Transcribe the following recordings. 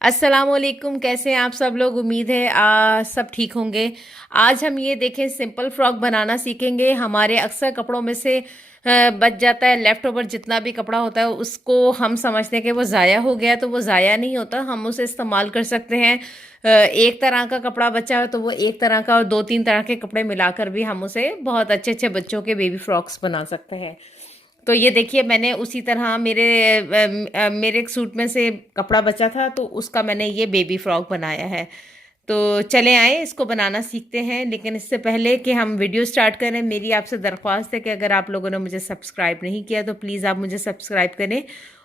अस्सलामुअलैकुम। कैसे हैं आप सब लोग? उम्मीद है सब ठीक होंगे। आज हम ये देखें सिंपल फ्रॉक बनाना सीखेंगे। हमारे अक्सर कपड़ों में से बच जाता है लेफ़्ट ओवर, जितना भी कपड़ा होता है उसको हम समझते हैं कि वो ज़ाया हो गया, तो वो ज़ाया नहीं होता, हम उसे इस्तेमाल कर सकते हैं। एक तरह का कपड़ा बचा है तो वो एक तरह का, और दो तीन तरह के कपड़े मिलाकर भी हम उसे बहुत अच्छे अच्छे बच्चों के बेबी फ्रॉक्स बना सकते हैं। तो ये देखिए, मैंने उसी तरह मेरे एक सूट में से कपड़ा बचा था तो उसका मैंने ये बेबी फ्रॉक बनाया है। तो चले आए इसको बनाना सीखते हैं। लेकिन इससे पहले कि हम वीडियो स्टार्ट करें, मेरी आपसे दरख्वास्त है कि अगर आप लोगों ने मुझे सब्सक्राइब नहीं किया तो प्लीज़ आप मुझे सब्सक्राइब करें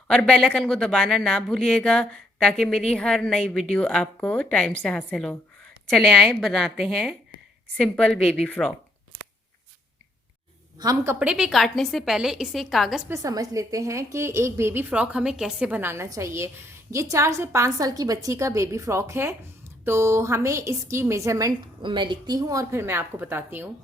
और बेल आइकन को दबाना ना भूलिएगा, ताकि मेरी हर नई वीडियो आपको टाइम से हासिल हो। चले आए बनाते हैं सिंपल बेबी फ्रॉक। हम कपड़े पे काटने से पहले इसे कागज़ पे समझ लेते हैं कि एक बेबी फ्रॉक हमें कैसे बनाना चाहिए। ये 4 से 5 साल की बच्ची का बेबी फ्रॉक है, तो हमें इसकी मेजरमेंट मैं लिखती हूँ और फिर मैं आपको बताती हूँ।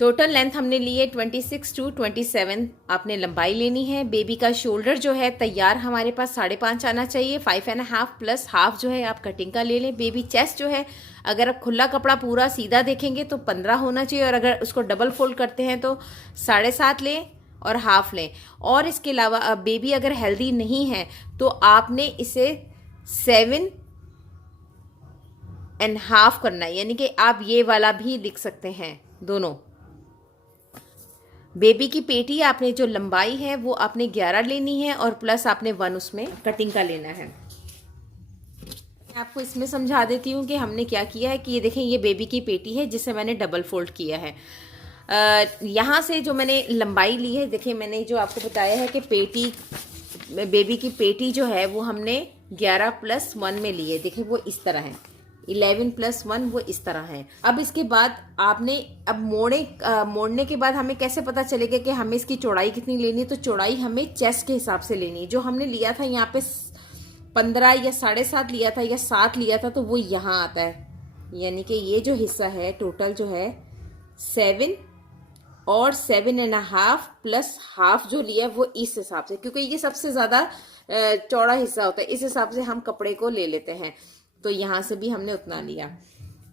टोटल लेंथ हमने ली है 26 to 27 आपने लंबाई लेनी है। बेबी का शोल्डर जो है तैयार हमारे पास 5.5 आना चाहिए। 5.5 प्लस हाफ जो है आप कटिंग का ले लें। बेबी चेस्ट जो है, अगर आप खुला कपड़ा पूरा सीधा देखेंगे तो 15 होना चाहिए, और अगर उसको डबल फोल्ड करते हैं तो 7.5 लें और हाफ लें। और इसके अलावा बेबी अगर हेल्दी नहीं है तो आपने इसे 7.5 करना है, यानी कि आप ये वाला भी लिख सकते हैं दोनों। बेबी की पेटी आपने जो लंबाई है वो आपने 11 लेनी है, और प्लस आपने 1 उसमें कटिंग का लेना है। मैं आपको इसमें समझा देती हूँ कि हमने क्या किया है। कि ये देखें, ये बेबी की पेटी है जिसे मैंने डबल फोल्ड किया है। यहाँ से जो मैंने लंबाई ली है, देखिए मैंने जो आपको बताया है कि पेटी, बेबी की पेटी जो है वो हमने 11+1 में ली है। देखिए वो इस तरह है, 11+1 वो इस तरह है। अब इसके बाद आपने अब मोड़ने के बाद हमें कैसे पता चलेगा कि हमें इसकी चौड़ाई कितनी लेनी है? तो चौड़ाई हमें चेस्ट के हिसाब से लेनी है। जो हमने लिया था यहाँ पे 15 या 7.5 लिया था या 7 लिया था, तो वो यहाँ आता है। यानी कि ये जो हिस्सा है टोटल जो है 7 और 7.5 प्लस हाफ जो लिया है वो इस हिसाब से, क्योंकि ये सबसे ज्यादा चौड़ा हिस्सा होता है, इस हिसाब से हम कपड़े को ले लेते हैं। तो यहाँ से भी हमने उतना लिया।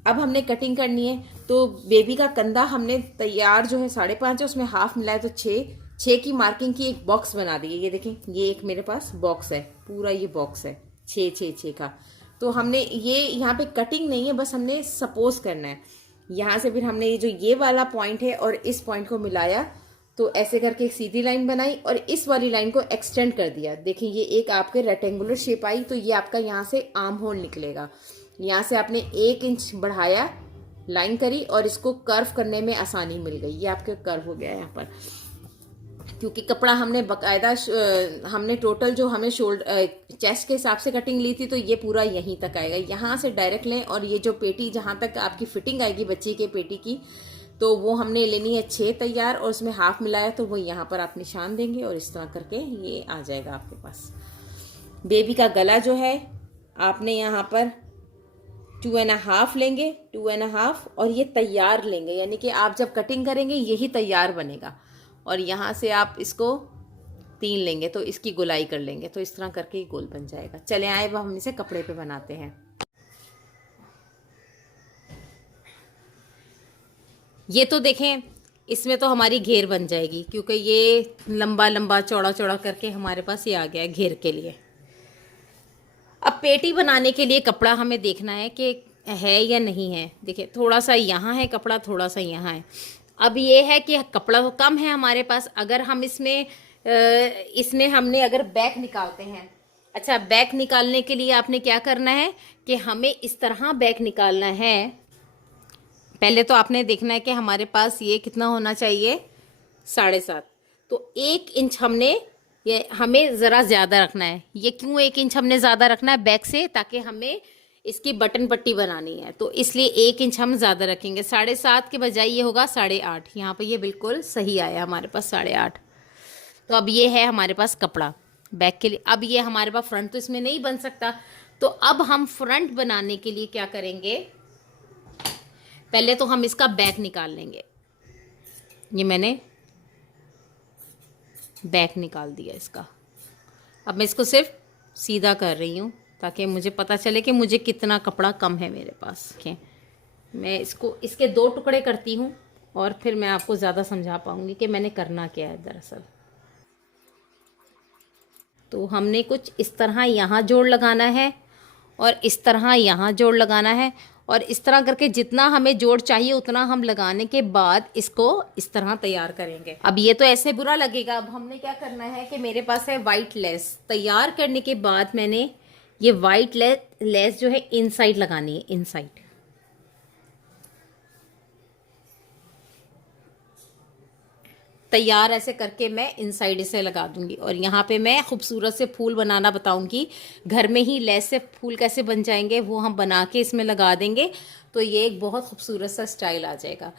अब हमने कटिंग करनी है। तो बेबी का कंधा हमने तैयार जो है 5.5 है, उसमें हाफ मिलाया तो 6 की मार्किंग की एक बॉक्स बना दी है। ये देखें, ये एक मेरे पास बॉक्स है, पूरा ये बॉक्स है 6 का। तो हमने ये यहाँ पे कटिंग नहीं है, बस हमने सपोज करना है। यहाँ से फिर हमने ये वाला पॉइंट है और इस पॉइंट को मिलाया, तो ऐसे करके एक सीधी लाइन बनाई और इस वाली लाइन को एक्सटेंड कर दिया। देखिए ये एक आपके रेक्टेंगुलर शेप आई, तो ये आपका यहाँ से आर्म होल निकलेगा। यहाँ से आपने 1 इंच बढ़ाया, लाइन करी और इसको कर्व करने में आसानी मिल गई। ये आपके कर्व हो गया यहाँ पर, क्योंकि कपड़ा हमने बकायदा हमने टोटल जो हमें चेस्ट के हिसाब से कटिंग ली थी, तो ये पूरा यहीं तक आएगा। यहाँ से डायरेक्ट लें और ये जो पेटी जहाँ तक आपकी फिटिंग आएगी बच्ची के पेटी की, तो वो हमने लेनी है 6 तैयार, और उसमें हाफ मिलाया तो वो यहाँ पर आप निशान देंगे और इस तरह करके ये आ जाएगा आपके पास। बेबी का गला जो है आपने यहाँ पर 2.5 लेंगे, 2.5, और ये तैयार लेंगे, यानी कि आप जब कटिंग करेंगे यही तैयार बनेगा। और यहाँ से आप इसको 3 लेंगे तो इसकी गोलाई कर लेंगे, तो इस तरह करके गोल बन जाएगा। चले आए, अब हम इसे कपड़े पे बनाते हैं। ये तो देखें, इसमें तो हमारी घेर बन जाएगी, क्योंकि ये लंबा लंबा चौड़ा चौड़ा करके हमारे पास ये आ गया है घेर के लिए। अब पेटी बनाने के लिए कपड़ा हमें देखना है कि है या नहीं है। देखिए थोड़ा सा यहाँ है कपड़ा, थोड़ा सा यहाँ है। अब ये है कि कपड़ा तो कम है हमारे पास। अगर हम इसमें हमने अगर बैक निकालते हैं, अच्छा बैक निकालने के लिए आपने क्या करना है कि हमें इस तरह बैक निकालना है। पहले तो आपने देखना है कि हमारे पास ये कितना होना चाहिए, 7.5। तो 1 इंच हमें ज़रा ज़्यादा रखना है। ये क्यों 1 इंच हमने ज़्यादा रखना है बैक से? ताकि हमें इसकी बटन पट्टी बनानी है, तो इसलिए 1 इंच हम ज़्यादा रखेंगे। 7.5 के बजाय ये होगा 8.5। यहाँ पर ये बिल्कुल सही आया हमारे पास 8.5। तो अब ये है हमारे पास कपड़ा बैक के लिए। अब ये हमारे पास फ्रंट तो इसमें नहीं बन सकता, तो अब हम फ्रंट बनाने के लिए क्या करेंगे, पहले तो हम इसका बैक निकाल लेंगे। ये मैंने बैक निकाल दिया इसका। अब मैं इसको सिर्फ सीधा कर रही हूँ। ताकि मुझे पता चले कि मुझे कितना कपड़ा कम है मेरे पास। ठीक, मैं इसको इसके 2 टुकड़े करती हूँ और फिर मैं आपको ज़्यादा समझा पाऊँगी कि मैंने करना क्या है दरअसल। तो हमने कुछ इस तरह यहाँ जोड़ लगाना है और इस तरह यहाँ जोड़ लगाना है, और इस तरह करके जितना हमें जोड़ चाहिए उतना हम लगाने के बाद इसको इस तरह तैयार करेंगे। अब ये तो ऐसे बुरा लगेगा। अब हमने क्या करना है कि मेरे पास है वाइट लेस। तैयार करने के बाद मैंने ये वाइट लेस जो है इनसाइड लगानी है, इनसाइड। तैयार ऐसे करके मैं इनसाइड इसे लगा दूंगी। और यहाँ पे मैं खूबसूरत से फूल बनाना बताऊंगी। घर में ही लेस से फूल कैसे बन जाएंगे वो हम बना के इसमें लगा देंगे, तो ये एक बहुत खूबसूरत सा स्टाइल आ जाएगा।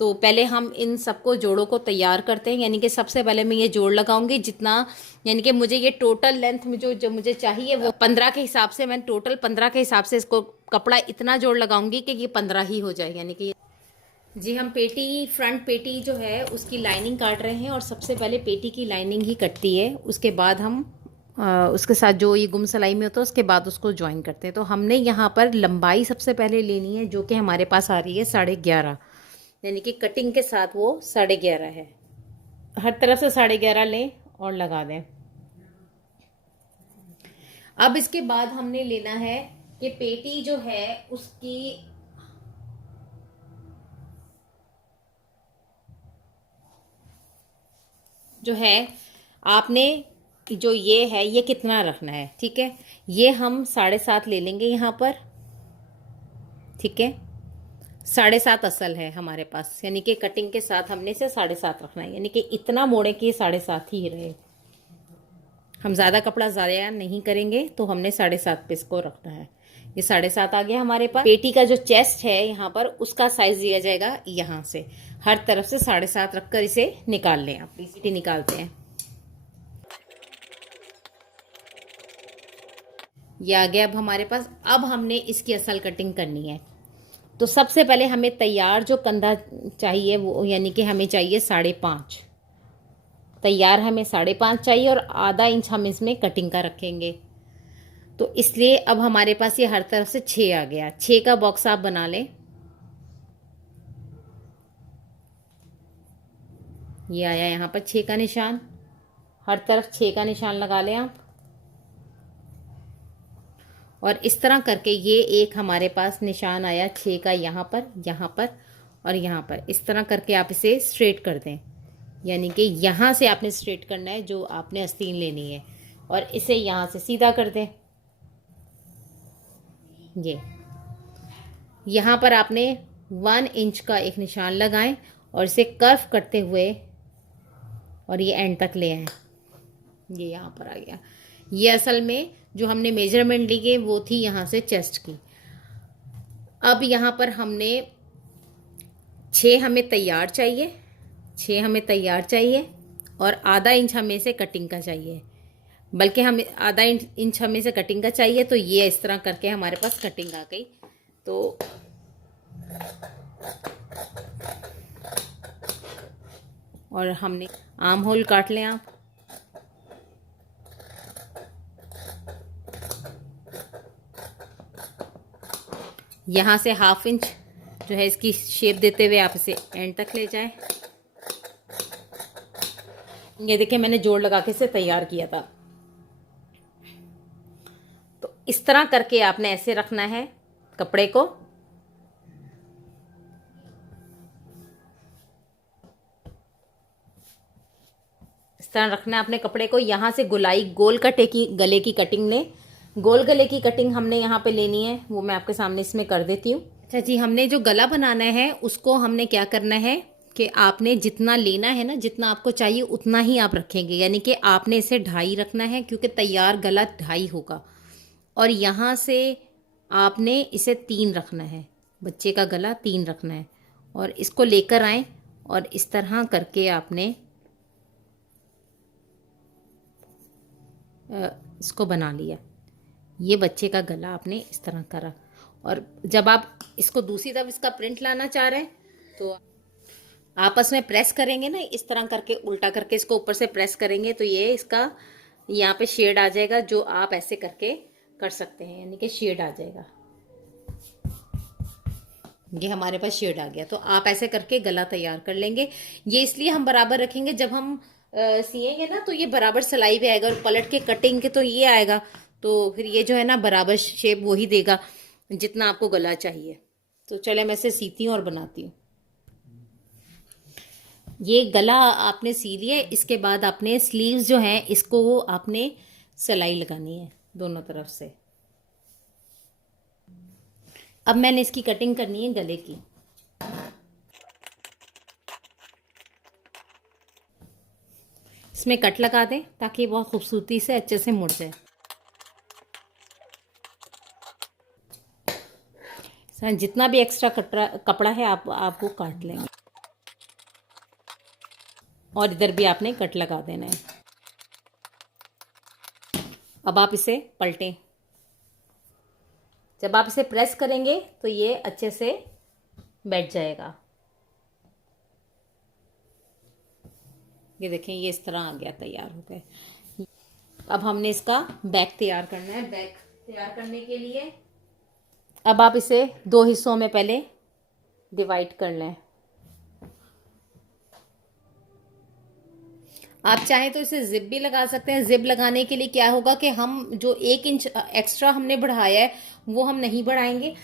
तो पहले हम इन सबको जोड़ों को तैयार करते हैं। यानी कि सबसे पहले मैं ये जोड़ लगाऊंगी जितना, यानी कि मुझे ये टोटल लेंथ में जो मुझे चाहिए वो 15 के हिसाब से, मैं टोटल 15 के हिसाब से इसको कपड़ा इतना जोड़ लगाऊंगी कि ये 15 ही हो जाए। यानी कि जी हम पेटी, फ्रंट पेटी जो है उसकी लाइनिंग काट रहे हैं, और सबसे पहले पेटी की लाइनिंग ही कटती है। उसके बाद हम उसके साथ जो ये गुम सिलाई में होता है उसके बाद उसको ज्वाइन करते हैं। तो हमने यहाँ पर लंबाई सबसे पहले लेनी है जो कि हमारे पास आ रही है 11.5, यानी कि कटिंग के साथ वो 11.5 है। हर तरफ से 11.5 लें और लगा दें। अब इसके बाद हमने लेना है कि पेटी जो है उसकी जो है आपने जो ये है ये कितना रखना है। ठीक है, ये हम 7.5 ले लेंगे यहाँ पर। ठीक है, 7.5 असल है हमारे पास, यानी कि कटिंग के साथ हमने इसे 7.5 रखना है, यानी कि इतना मोड़े कि 7.5 ही रहे। हम ज़्यादा कपड़ा ज़्यादा नहीं करेंगे, तो हमने 7.5 पे इसको रखना है। ये 7.5 आ गया हमारे पास। पेटी का जो चेस्ट है यहाँ पर उसका साइज दिया जाएगा यहाँ से, हर तरफ से 7.5 रखकर इसे निकाल लें। आप सीटी निकालते हैं, ये आ गया अब हमारे पास। अब हमने इसकी असल कटिंग करनी है। तो सबसे पहले हमें तैयार जो कंधा चाहिए वो, यानी कि हमें चाहिए 5.5। तैयार हमें 5.5 चाहिए और आधा इंच हम इसमें कटिंग का रखेंगे। तो इसलिए अब हमारे पास ये हर तरफ से 6 आ गया। 6 का बॉक्स आप बना लें। ये आया यहाँ पर 6 का निशान, हर तरफ 6 का निशान लगा लें आप। और इस तरह करके ये एक हमारे पास निशान आया 6 का, यहाँ पर और यहाँ पर। इस तरह करके आप इसे स्ट्रेट कर दें, यानी कि यहाँ से आपने स्ट्रेट करना है जो आपने आस्तीन लेनी है, और इसे यहाँ से सीधा कर दें। ये यहाँ पर आपने 1 इंच का एक निशान लगाएं और इसे कर्व करते हुए और ये एंड तक ले आए। ये यहाँ पर आ गया। ये असल में जो हमने मेजरमेंट ली गई वो थी यहाँ से चेस्ट की। अब यहाँ पर हमने 6 हमें तैयार चाहिए, 6 हमें तैयार चाहिए और आधा इंच हमें से कटिंग का चाहिए, बल्कि हमें आधा इंच हमें से कटिंग का चाहिए। तो ये इस तरह करके हमारे पास कटिंग आ गई। तो और हमने आर्म होल काट लें आप। यहाँ से 1/2 इंच जो है इसकी शेप देते हुए आप इसे एंड तक ले जाएं। ये देखिए मैंने जोड़ लगा के इसे तैयार किया था। तो इस तरह करके आपने ऐसे रखना है कपड़े को। इस तरह रखना है अपने कपड़े को। यहाँ से गोलाई गोल कटे की गले की कटिंग लें। गोल गले की कटिंग हमने यहाँ पे लेनी है, वो मैं आपके सामने इसमें कर देती हूँ। अच्छा जी, हमने जो गला बनाना है उसको हमने क्या करना है कि आपने जितना लेना है ना, जितना आपको चाहिए उतना ही आप रखेंगे। यानी कि आपने इसे 2.5 रखना है क्योंकि तैयार गला 2.5 होगा। और यहाँ से आपने इसे 3 रखना है, बच्चे का गला 3 रखना है। और इसको लेकर आए और इस तरह करके आपने इसको बना लिया। ये बच्चे का गला आपने इस तरह करा। और जब आप इसको दूसरी तरफ इसका प्रिंट लाना चाह रहे हैं तो आपस में प्रेस करेंगे ना, इस तरह करके उल्टा करके इसको ऊपर से प्रेस करेंगे तो ये इसका यहाँ पे शेड आ जाएगा जो आप ऐसे करके कर सकते हैं, यानी कि शेड आ जाएगा। ये हमारे पास शेड आ गया। तो आप ऐसे करके गला तैयार कर लेंगे। ये इसलिए हम बराबर रखेंगे, जब हम सिएंगे ना तो ये बराबर सिलाई पे आएगा, और पलट के कटिंग के तो ये आएगा, तो फिर ये जो है ना बराबर शेप वही देगा जितना आपको गला चाहिए। तो चले मैं इसे सीती हूँ और बनाती हूँ। ये गला आपने सी लिया। इसके बाद आपने स्लीव्स जो हैं इसको आपने सिलाई लगानी है दोनों तरफ से। अब मैंने इसकी कटिंग करनी है गले की। इसमें कट लगा दें ताकि बहुत खूबसूरती से अच्छे से मुड़ जाए। जितना भी एक्स्ट्रा कपड़ा है आपको काट लेंगे, और इधर भी आपने कट लगा देना है। अब आप इसे पलटें। जब आप इसे प्रेस करेंगे तो ये अच्छे से बैठ जाएगा। ये देखें, ये इस तरह आ गया, तैयार हो गए। अब हमने इसका बैक तैयार करना है। बैक तैयार करने के लिए अब आप इसे 2 हिस्सों में पहले डिवाइड कर लें। आप चाहें तो इसे जिप भी लगा सकते हैं। जिप लगाने के लिए क्या होगा कि हम जो 1 इंच एक्स्ट्रा हमने बढ़ाया है वो हम नहीं बढ़ाएंगे,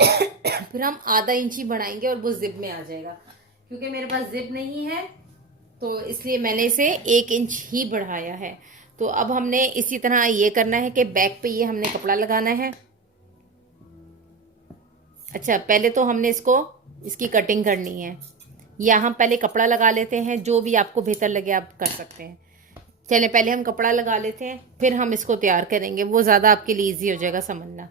फिर हम आधा इंच ही बढ़ाएंगे और वो जिप में आ जाएगा। क्योंकि मेरे पास जिप नहीं है तो इसलिए मैंने इसे 1 इंच ही बढ़ाया है। तो अब हमने इसी तरह ये करना है कि बैक पे ये हमने कपड़ा लगाना है। अच्छा, पहले तो हमने इसकी कटिंग करनी है, या हम पहले कपड़ा लगा लेते हैं, जो भी आपको बेहतर लगे आप कर सकते हैं। चले पहले हम कपड़ा लगा लेते हैं, फिर हम इसको तैयार करेंगे, वो ज़्यादा आपके लिए ईजी हो जाएगा समझना।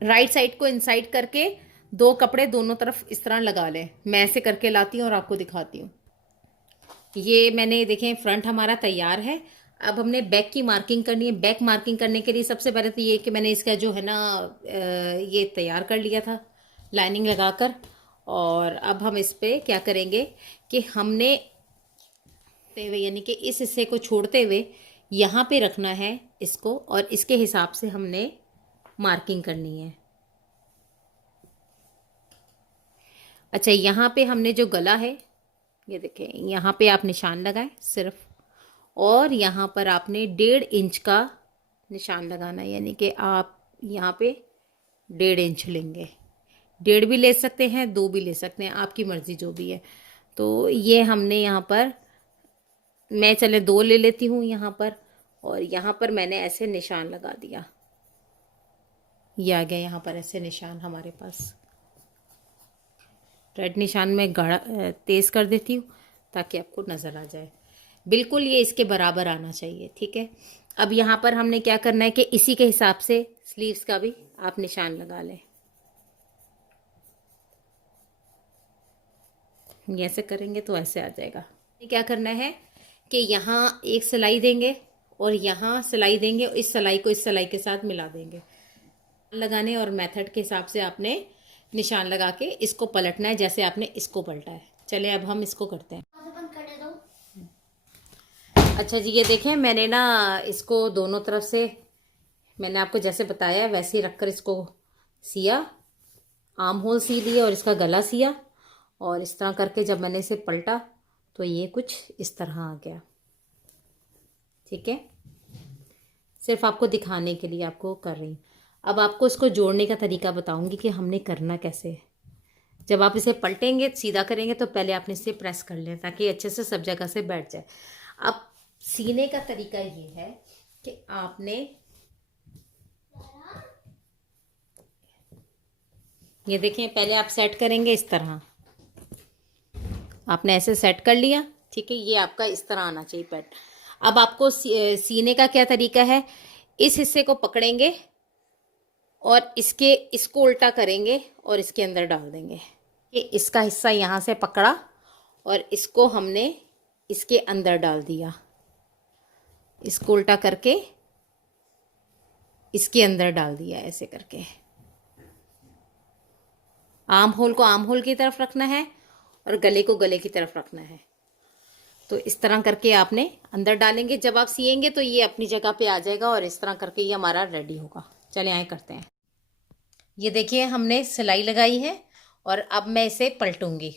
राइट साइड को इनसाइड करके 2 कपड़े दोनों तरफ इस तरह लगा लें। मैं ऐसे करके लाती हूँ और आपको दिखाती हूँ। ये मैंने देखें फ्रंट हमारा तैयार है। अब हमने बैक की मार्किंग करनी है। बैक मार्किंग करने के लिए सबसे पहले तो ये कि मैंने इसका जो है ना ये तैयार कर लिया था लाइनिंग लगाकर। और अब हम इस पे क्या करेंगे कि हमने यानी कि इस हिस्से को छोड़ते हुए यहाँ पे रखना है इसको, और इसके हिसाब से हमने मार्किंग करनी है। अच्छा, यहाँ पे हमने जो गला है ये देखें, यहाँ पे आप निशान लगाएं सिर्फ, और यहाँ पर आपने 1.5 इंच का निशान लगाना है। यानी कि आप यहाँ पे 1.5 इंच लेंगे। 1.5 भी ले सकते हैं, 2 भी ले सकते हैं, आपकी मर्ज़ी जो भी है। तो ये हमने यहाँ पर, मैं चले 2 ले लेती हूँ यहाँ पर, और यहाँ पर मैंने ऐसे निशान लगा दिया। ये आ गया यहाँ पर ऐसे निशान हमारे पास। रेड निशान में गाढ़ा तेज़ कर देती हूँ ताकि आपको नज़र आ जाए। बिल्कुल ये इसके बराबर आना चाहिए, ठीक है। अब यहाँ पर हमने क्या करना है कि इसी के हिसाब से स्लीव्स का भी आप निशान लगा लें। ये ऐसे करेंगे तो ऐसे आ जाएगा। क्या करना है कि यहाँ एक सिलाई देंगे और यहाँ सिलाई देंगे, और इस सिलाई को इस सिलाई के साथ मिला देंगे। लगाने और मेथड के हिसाब से आपने निशान लगा के इसको पलटना है जैसे आपने इसको पलटा है। चले अब हम इसको करते हैं। अच्छा जी, ये देखें मैंने ना इसको दोनों तरफ से मैंने आपको जैसे बताया वैसे ही रखकर इसको सिया, आर्म होल सी लिया और इसका गला सिया, और इस तरह करके जब मैंने इसे पलटा तो ये कुछ इस तरह आ गया, ठीक है। सिर्फ आपको दिखाने के लिए आपको कर रही हूँ। अब आपको इसको जोड़ने का तरीका बताऊंगी कि हमने करना कैसे है। जब आप इसे पलटेंगे सीधा करेंगे तो पहले आपने इसे प्रेस कर लें ताकि अच्छे से सब जगह से बैठ जाए। अब सीने का तरीका ये है कि आपने ये देखें, पहले आप सेट करेंगे इस तरह, आपने ऐसे सेट कर लिया, ठीक है। ये आपका इस तरह आना चाहिए पैट। अब आपको सीने का क्या तरीका है, इस हिस्से को पकड़ेंगे और इसको उल्टा करेंगे और इसके अंदर डाल देंगे। ये इसका हिस्सा यहाँ से पकड़ा और इसको हमने इसके अंदर डाल दिया, इसको उल्टा करके इसके अंदर डाल दिया ऐसे करके। आर्म होल को आर्म होल की तरफ रखना है और गले को गले की तरफ रखना है। तो इस तरह करके आपने अंदर डालेंगे, जब आप सिएंगे तो ये अपनी जगह पे आ जाएगा और इस तरह करके ये हमारा रेडी होगा। चले आए करते हैं। ये देखिए हमने सिलाई लगाई है और अब मैं इसे पलटूंगी।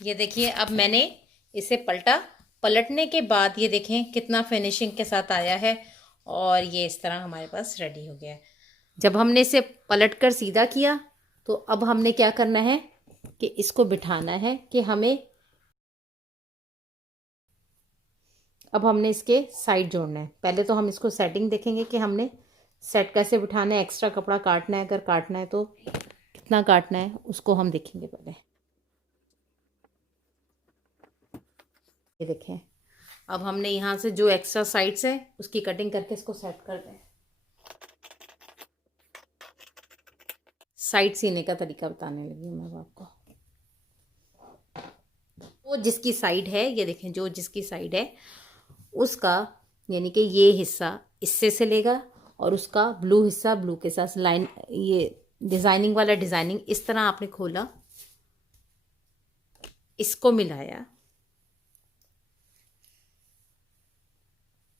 ये देखिए अब मैंने इसे पलटा। पलटने के बाद ये देखें कितना फिनिशिंग के साथ आया है और ये इस तरह हमारे पास रेडी हो गया है। जब हमने इसे पलट कर सीधा किया तो अब हमने क्या करना है कि इसको बिठाना है कि अब हमने इसके साइड जोड़ना है। पहले तो हम इसको सेटिंग देखेंगे कि हमने सेट कैसे बिठाना है। एक्स्ट्रा कपड़ा काटना है, अगर काटना है तो कितना काटना है उसको हम देखेंगे पहले। ये देखें अब हमने यहाँ से जो एक्स्ट्रा साइड्स है उसकी कटिंग करके इसको सेट कर दें। साइड सीने का तरीका बताने लगी हूँ मैं आपको। वो जिसकी साइड है, ये देखें जो जिसकी साइड है उसका यानी कि ये हिस्सा इससे से लेगा और उसका ब्लू हिस्सा ब्लू के साथ लाइन, ये डिज़ाइनिंग वाला डिज़ाइनिंग इस तरह आपने खोला, इसको मिलाया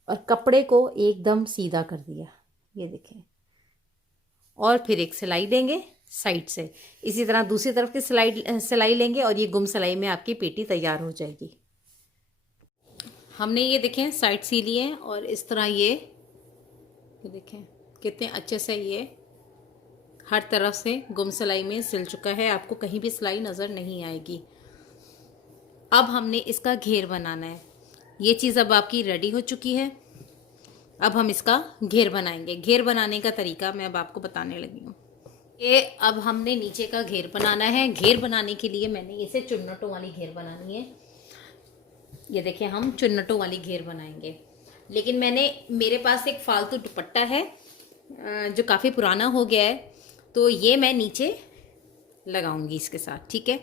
और कपड़े को एकदम सीधा कर दिया। ये देखें और फिर एक सिलाई देंगे साइड से। इसी तरह दूसरी तरफ की सिलाई लेंगे और ये गुम सिलाई में आपकी पेटी तैयार हो जाएगी। हमने ये देखें साइड सी लिए हैं और इस तरह ये देखें कितने अच्छे से ये हर तरफ से गुम सिलाई में सिल चुका है, आपको कहीं भी सिलाई नज़र नहीं आएगी। अब हमने इसका घेर बनाना है। ये चीज़ अब आपकी रेडी हो चुकी है। अब हम इसका घेर बनाएंगे। घेर बनाने का तरीका मैं अब आपको बताने लगी हूँ। ये अब हमने नीचे का घेर बनाना है। घेर बनाने के लिए मैंने इसे चुन्नटों वाली घेर बनानी है। ये देखिए हम चुन्नटों वाली घेर बनाएंगे, लेकिन मेरे पास एक फालतू दुपट्टा है जो काफ़ी पुराना हो गया है, तो ये मैं नीचे लगाऊंगी इसके साथ, ठीक है,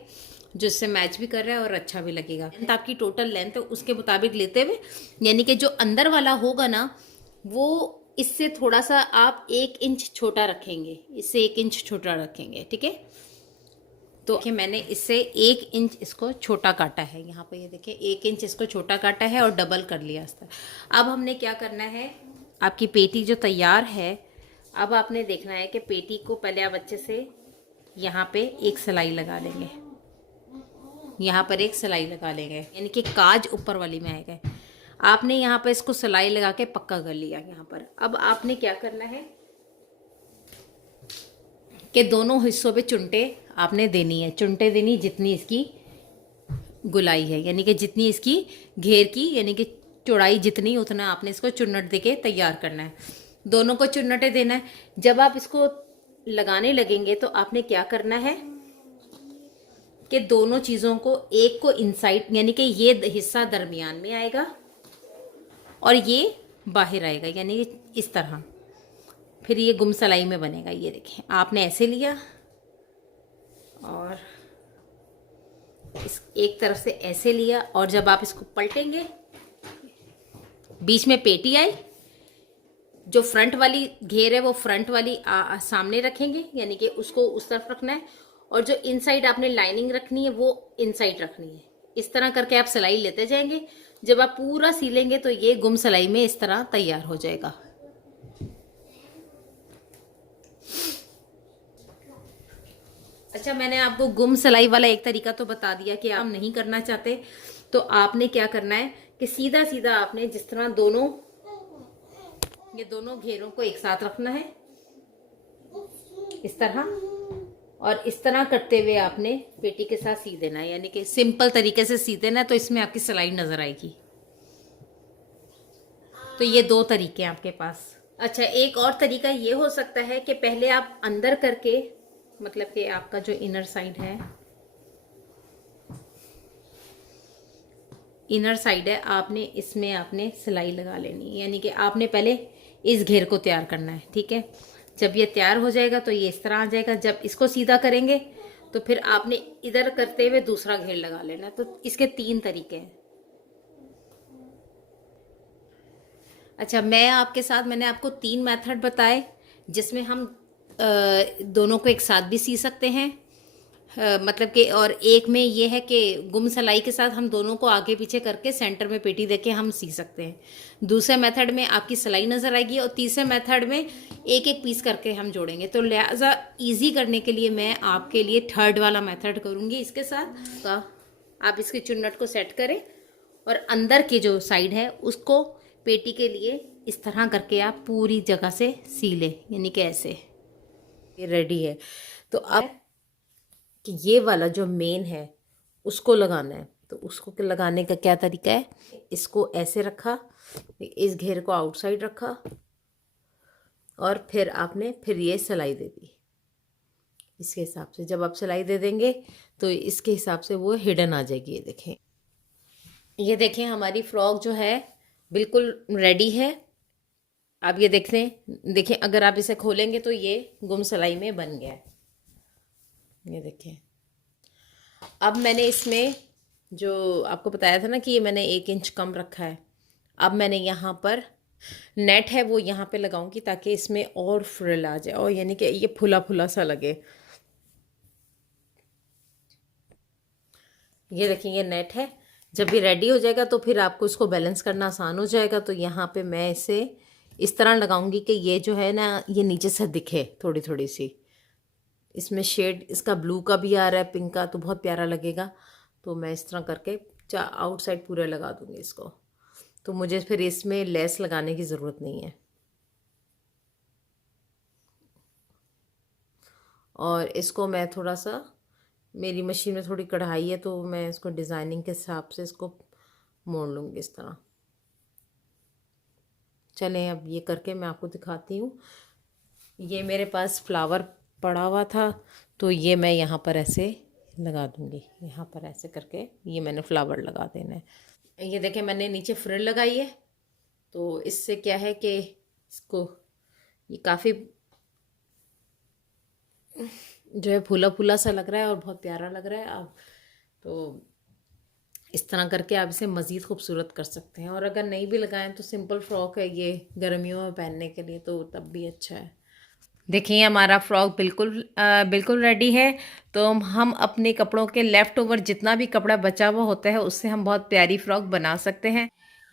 जो इससे मैच भी कर रहा है और अच्छा भी लगेगा। लेंथ आपकी टोटल लेंथ उसके मुताबिक लेते हुए, यानी कि जो अंदर वाला होगा ना वो इससे थोड़ा सा आप 1 इंच छोटा रखेंगे, इससे 1 इंच छोटा रखेंगे, ठीक है। तो देखिए मैंने इससे 1 इंच इसको छोटा काटा है। यहाँ पे ये देखिए 1 इंच इसको छोटा काटा है और डबल कर लिया इस तरह। अब हमने क्या करना है, आपकी पेटी जो तैयार है, अब आपने देखना है कि पेटी को पहले आप अच्छे से यहाँ पे एक सिलाई लगा लेंगे, यहाँ पर एक सिलाई लगा लेंगे, यानी कि काज ऊपर वाली में आएगा। आपने यहाँ पर इसको सिलाई लगा के पक्का कर लिया यहाँ पर। अब आपने क्या करना है कि दोनों हिस्सों पे चुनटे आपने देनी है। चुनटे देनी जितनी इसकी गुलाई है, यानी कि जितनी इसकी घेर की यानी कि चौड़ाई जितनी, उतना आपने इसको चुन्नट देके तैयार करना है। दोनों को चुन्नटे देना है। जब आप इसको लगाने लगेंगे तो आपने क्या करना है कि दोनों चीज़ों को, एक को इनसाइड यानी कि ये हिस्सा दरमियान में आएगा और ये बाहर आएगा, यानी इस तरह, फिर ये गुम सिलाई में बनेगा। ये देखें आपने ऐसे लिया और इस एक तरफ से ऐसे लिया और जब आप इसको पलटेंगे बीच में पेटी आई, जो फ्रंट वाली घेर है वो फ्रंट वाली सामने रखेंगे, यानी कि उसको उस तरफ रखना है, और जो इनसाइड आपने लाइनिंग रखनी है वो इनसाइड रखनी है। इस तरह करके आप सिलाई लेते जाएंगे। जब आप पूरा सीलेंगे तो ये गुम सिलाई में इस तरह तैयार हो जाएगा। अच्छा, मैंने आपको गुम सिलाई वाला एक तरीका तो बता दिया कि आप नहीं करना चाहते तो आपने क्या करना है कि सीधा सीधा आपने जिस तरह ये दोनों घेरों को एक साथ रखना है इस तरह, और इस तरह करते हुए आपने पेटी के साथ सी देना है, यानी कि सिंपल तरीके से सी देना है, तो इसमें आपकी सिलाई नजर आएगी। तो ये 2 तरीके हैं आपके पास। अच्छा, एक और तरीका ये हो सकता है कि पहले आप अंदर करके, मतलब कि आपका जो इनर साइड है, आपने इसमें आपने सिलाई लगा लेनी है, यानी कि आपने पहले इस घेर को तैयार करना है, ठीक है। जब ये तैयार हो जाएगा तो ये इस तरह आ जाएगा। जब इसको सीधा करेंगे तो फिर आपने इधर करते हुए दूसरा घेर लगा लेना। तो इसके 3 तरीके हैं। अच्छा, मैंने आपको 3 मेथड बताए जिसमें हम दोनों को एक साथ भी सी सकते हैं। मतलब कि और एक में ये है कि गुम सिलाई के साथ हम दोनों को आगे पीछे करके सेंटर में पेटी देके हम सी सकते हैं। दूसरे मेथड में आपकी सिलाई नज़र आएगी और तीसरे मेथड में एक एक पीस करके हम जोड़ेंगे। तो लिहाजा इजी करने के लिए मैं आपके लिए थर्ड वाला मेथड करूँगी इसके साथ। आप इसके चुन्नट को सेट करें और अंदर की जो साइड है उसको पेटी के लिए इस तरह करके आप पूरी जगह से सी लें, यानी कि ऐसे। ये रेडी है। तो अब कि ये वाला जो मेन है उसको लगाना है। तो उसको लगाने का क्या तरीका है, इसको ऐसे रखा, इस घेर को आउटसाइड रखा और फिर आपने ये सिलाई दे दी इसके हिसाब से। जब आप सिलाई दे देंगे तो इसके हिसाब से वो हिडन आ जाएगी। ये देखें हमारी फ्रॉक जो है बिल्कुल रेडी है। आप ये देखें, अगर आप इसे खोलेंगे तो ये गुम सिलाई में बन गया है। ये देखें। अब मैंने इसमें जो आपको बताया था ना कि ये मैंने 1 इंच कम रखा है, अब मैंने यहाँ पर नेट है वो यहाँ पे लगाऊंगी ताकि इसमें और फ्रिल आ जाए और यानी कि ये फुला फुला सा लगे। ये देखिए ये नेट है। जब भी रेडी हो जाएगा तो फिर आपको इसको बैलेंस करना आसान हो जाएगा। तो यहाँ पे मैं इसे इस तरह लगाऊंगी कि ये जो है ना ये नीचे से दिखे थोड़ी थोड़ी सी। इसमें शेड इसका ब्लू का भी आ रहा है, पिंक का, तो बहुत प्यारा लगेगा। तो मैं इस तरह करके आउटसाइड पूरे लगा दूंगी इसको। तो मुझे फिर इसमें लेस लगाने की ज़रूरत नहीं है। और इसको मैं थोड़ा सा, मेरी मशीन में थोड़ी कढ़ाई है तो मैं इसको डिज़ाइनिंग के हिसाब से इसको मोड़ लूँगी इस तरह। चलें अब ये करके मैं आपको दिखाती हूँ। ये मेरे पास फ्लावर पड़ा हुआ था तो ये मैं यहाँ पर ऐसे लगा दूँगी। यहाँ पर ऐसे करके ये मैंने फ्लावर लगा देना है। ये देखें मैंने नीचे फ्रिल लगाई है। तो इससे क्या है कि इसको ये काफ़ी जो है फूला फूला सा लग रहा है और बहुत प्यारा लग रहा है। आप तो इस तरह करके आप इसे मज़ीद खूबसूरत कर सकते हैं। और अगर नहीं भी लगाएं तो सिंपल फ्रॉक है ये गर्मियों में पहनने के लिए, तो तब भी अच्छा है। देखिए हमारा फ्रॉक बिल्कुल रेडी है। तो हम अपने कपड़ों के लेफ़्ट ओवर जितना भी कपड़ा बचा हुआ होता है उससे हम बहुत प्यारी फ्रॉक बना सकते हैं।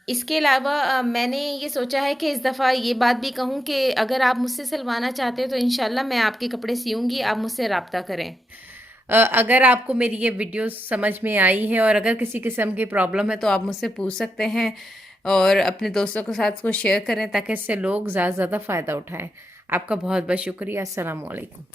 इसके अलावा मैंने ये सोचा है कि इस दफ़ा ये बात भी कहूँ कि अगर आप मुझसे सिलवाना चाहते हैं तो इंशाल्लाह मैं आपके कपड़े सियूँगी, आप मुझसे रब्ता करें। अगर आपको मेरी ये वीडियो समझ में आई है और अगर किसी किस्म की प्रॉब्लम है तो आप मुझसे पूछ सकते हैं और अपने दोस्तों के साथ इसको शेयर करें ताकि इससे लोग ज़्यादा से ज़्यादा फ़ायदा उठाएं। आपका बहुत बहुत शुक्रिया। अस्सलाम वालेकुम।